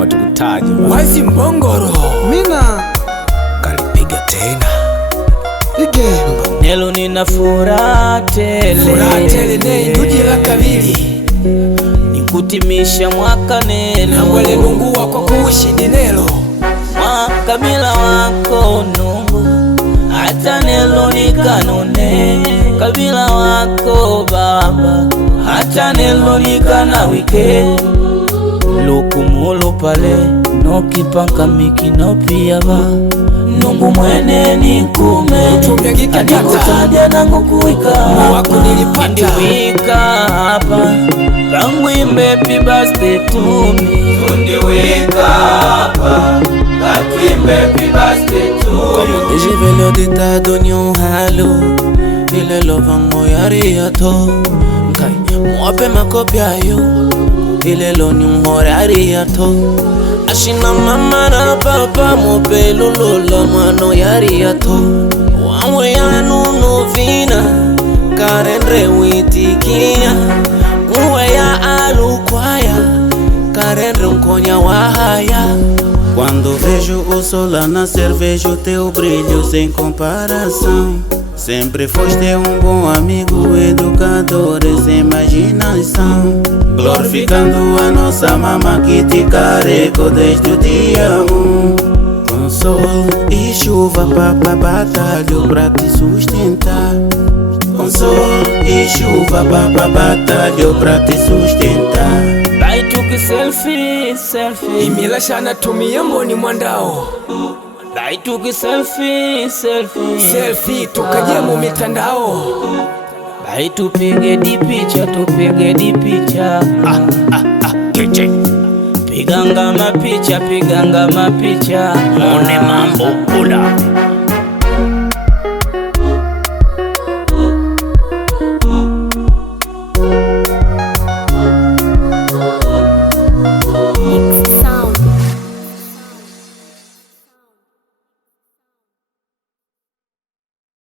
tumeamua tukutaje Wazi Mbongoro Mina kalipiga tena Igembo Nelo nina furaha tele ne nduji la kabili nikutimisha mwaka nelo na wale nungu wako kuushidi nelo mwaka bila wako nungu hata nelo nikanone kabila wako baba hata nelo nikana wike lukumulu pale no kipanka miki no piyaba nungu mwene nikume adikutaja nangu kuwika wako nilipata ndiwika hapa pangu imbe happy birthday to me ndiwika hapa pangu imbe happy birthday to me Jivelo ditado nyo halo ile lovango yari yato kai mwape makopya yo ile lo nyungorari yato ashina mama na papa mwape lolola mano yari yato wamwe yanu novina karendre witikia uwe ya alukwaya karendre mkonya wahaya. Quando vejo o sol a nascer, vejo teu brilho sem comparação. Sempre foste bom amigo, educador e sem imaginação. Glorificando a nossa mama que te carrego desde o dia 1. Com sol e chuva, papá batalho pra te sustentar. Com sol e chuva, papá batalho pra te sustentar. I took a selfie imila shana tumia mboni mwandao I took a selfie tukaje mu mitandao tupige di picha piganga mapicha one mambo kula